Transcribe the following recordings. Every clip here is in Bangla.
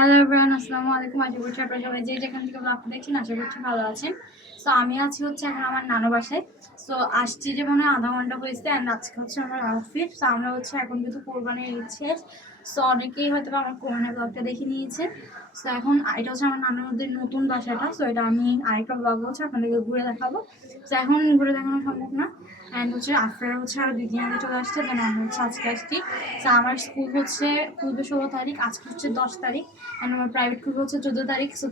হ্যালো এভরিওয়ান, আসসালামু আলাইকুম। আশা করছি আপনারা সবাই যে যেখান থেকে ব্লগটা দেখছেন আশা করছি ভালো আছেন। সো আমি আছি হচ্ছে এখন আমার নানু বাসায়। সো আসছি যে মনে হয় আধা ঘন্টা হয়েছে অ্যান্ড আজকে হচ্ছে আমার আউটফিট। সো আমরা হচ্ছে এখন যেহেতু কোরবানির ঈদ শেষ, সো অনেকেই হয়তো আমার কোরবানির ব্লগটা দেখে নিয়েছে। সো এখন এটা হচ্ছে আমার নানুদের নতুন বাসাটা। সো এটা আমি আরেকটা ব্লগ হচ্ছে আপনাদেরকে ঘুরে দেখাবো। সো এখন ঘুরে দেখানো সম্ভব না অ্যান্ড হচ্ছে আপনারা হচ্ছে আরও 2 দিন আগে চলে আসছে, দেন আমরা হচ্ছে আজকে আসছি। সো আমার স্কুল হচ্ছে পূর্বে 16 তারিখ, আজকে হচ্ছে 10 তারিখ অ্যান্ড আমার প্রাইভেট স্কুল হচ্ছে 14 তারিখ। সো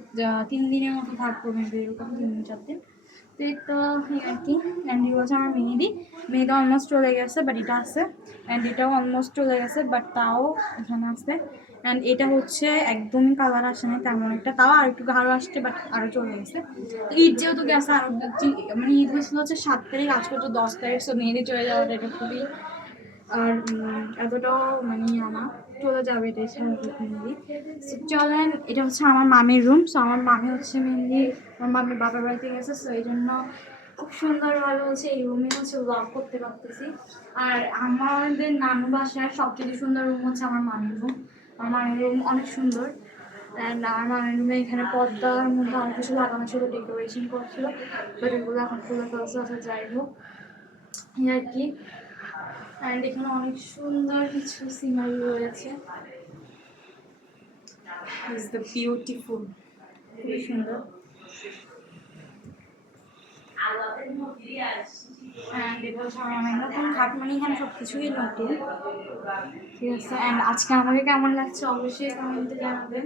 3 দিনের মতো থাকবো, মেবি এরকম 3-4 দিন। তো এই তো এই আর কি। অ্যান্ড এই হচ্ছে আমার মেহেদি অলমোস্ট চলে গেছে, বাট এটা আছে। অ্যান্ড এটাও অলমোস্ট চলে গেছে, বাট তাও এখানে আছে। অ্যান্ড এটা হচ্ছে একদমই কালার আসে না তেমন একটা, তাও আর একটু গাঢ় আসছে, বাট আরও চলে গেছে। তো ঈদ যেহেতু গেছে আরও মানে ঈদ হয়েছিল হচ্ছে 7 তারিখ, আজকে হচ্ছে 10 তারিখ। সো মেহেদি চলে যাওয়াটা এটা খুবই আর এতটাও মানে আমার চলে যাবে, এটাই স্বাভাবিক মেহেদি। চলেন, এটা হচ্ছে আমার মামির রুম। সো আমার মামি হচ্ছে মেহেদি আমার মামির বাবার বাড়িতে গেছে, সো এই জন্য খুব সুন্দরভাবে হচ্ছে এই রুমে হচ্ছে ব্লগ করতে পারতেছি। আর আমাদের নানু বাসায় সবচেয়ে সুন্দর রুম হচ্ছে আমার মামির রুম। আমার মামির রুম অনেক সুন্দর। অ্যান্ড আমার মামির রুমে এখানে পর্দার মধ্যে অনেক কিছু লাগানো ছিল, ডেকোরেশন করছিল, বাট এগুলো এখন খুলে ফেলছে। যাই হোক এই আর কি। অ্যান্ড এখানে অনেক সুন্দর কিছু সিনারি রয়েছে। ইজ দ্য বিউটিফুল, খুবই সুন্দর। অ্যান্ড এটা হচ্ছে আমার অনেক নতুন খাট, মানে এখানে সব কিছুই নতুন, ঠিক আছে। অ্যান্ড আজকে আমাকে কেমন লাগছে অবশ্যই কমেন্টে জানাবেন।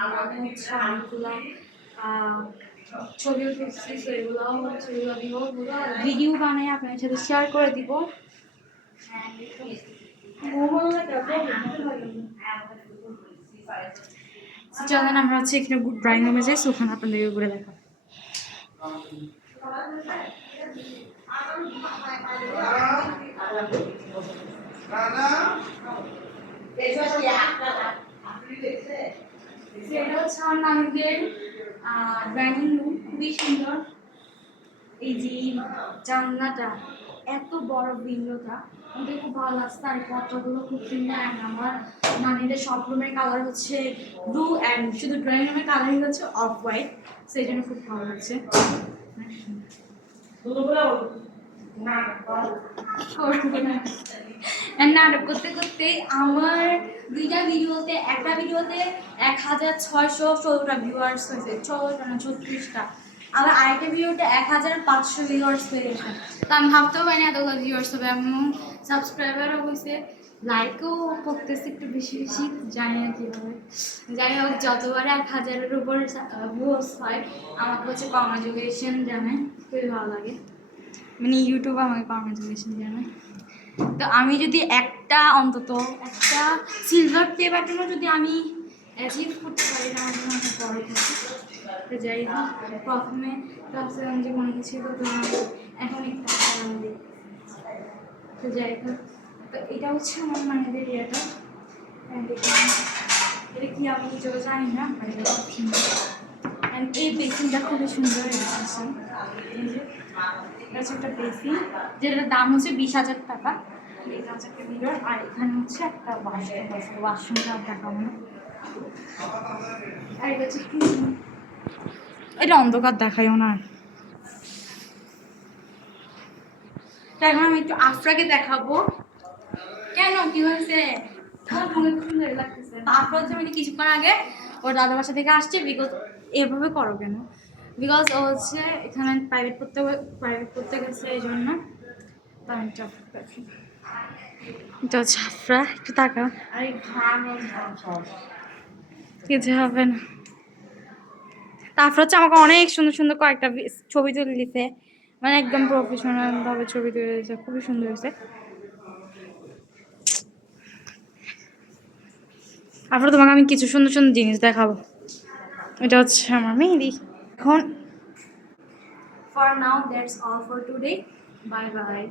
আমি হচ্ছে অনেকগুলো ছবিও তুলছি, সেগুলো দিব, ভিডিও বানাই আপনার সাথে শেয়ার করে দিব। চলেন আমরা হচ্ছে এখানে ড্রয়িং রুমে যাই, ওখানে আপনাদেরকে ঘুরে দেখাবো। এটা হচ্ছে আমার নানুদের ড্রয়িং রুম, খুবই সুন্দর। এই যে জানলাটা, এত বড় উইন্ডোটা, আমাদের খুব ভালো লাগছে। আর পর্দাগুলো খুব সুন্দর। অ্যান্ড আমার নানিদের সব রুমের কালার হচ্ছে ব্লু অ্যান্ড শুধু ড্রয়িং রুমের কালারই হচ্ছে অফ হোয়াইট, সেই জন্য খুব ভালো লাগছে। নাটক করতে করতে আমার দুইটা ভিডিওতে, একটা ভিডিওতে 1616টা ভিউয়ার্স হয়েছে, 16টা না 36টা। আবার আরেকটা ভিডিওতে 1500 ভিউয়ার্স হয়ে গেছে। তো আমি ভাবতেও পারিনি এতগুলো ভিউয়ার্স হবে, এমন সাবস্ক্রাইবারও হয়েছে, লাইকও করতেছে একটু বেশি বেশি, জানি না কীভাবে। যাই হোক, যতবার 1000-এর উপর ভিউয়ার্স হয় আমাকে হচ্ছে কংগ্রাচুলেশন জানায়, খুবই ভালো লাগে। মানে ইউটিউব আমাকে কংগ্রাচুলেশন জানায়। তো আমি যদি অন্তত একটা সিলভার প্লে বাটনও যদি আমি অ্যাচিভ করতে পারি, না আমার জন্য অনেক বড় কিছু। তো যাই হোক, প্রথমে ভাবছিলাম যে কোনো কিছুই করতে হবে, এখন একটু আরাম দিই। তো যাই হোক, তো এটা হচ্ছে আমার মায়েদের ইয়েটা। এটা কি আমি নিজেও জানি না, এই বেসিনটা খুবই সুন্দর। এটা হচ্ছে একটা বেসিন, যেটার দাম হচ্ছে 20,000 টাকা। এটা হচ্ছে একটা মিরর, আর এখানে হচ্ছে একটা ওয়াশরুম আছে, ওয়াশরুমটা দেখাবো না। আর এটা হচ্ছে এটা অন্ধকার দেখাইও না। তাই এখন আমি একটু আফরাকে দেখাবো। কেন, কি হয়েছে? সুন্দর লাগতেছে। আফরা হচ্ছে আমি কিছুক্ষণ আগে ওর দাদা বাসা থেকে আসছে। বিকজ এভাবে করো কেন? বিকজ ও হচ্ছে এখানে প্রাইভেট পড়তে গেছে, এই জন্য। এটা হচ্ছে আফরা, একটু তাকাও। কিছু হবে না। তারপর হচ্ছে আমাকে অনেক সুন্দর সুন্দর কয়েকটা ছবি তুলে দিতে, মানে একদম প্রফেশনাল ভাবে ছবি তুলে দিয়েছে, খুবই সুন্দর হয়েছে। তারপরে তোমাকে আমি কিছু সুন্দর সুন্দর জিনিস দেখাবো। এটা হচ্ছে আমার মেহেদি। এখন for now that's all for today, bye bye.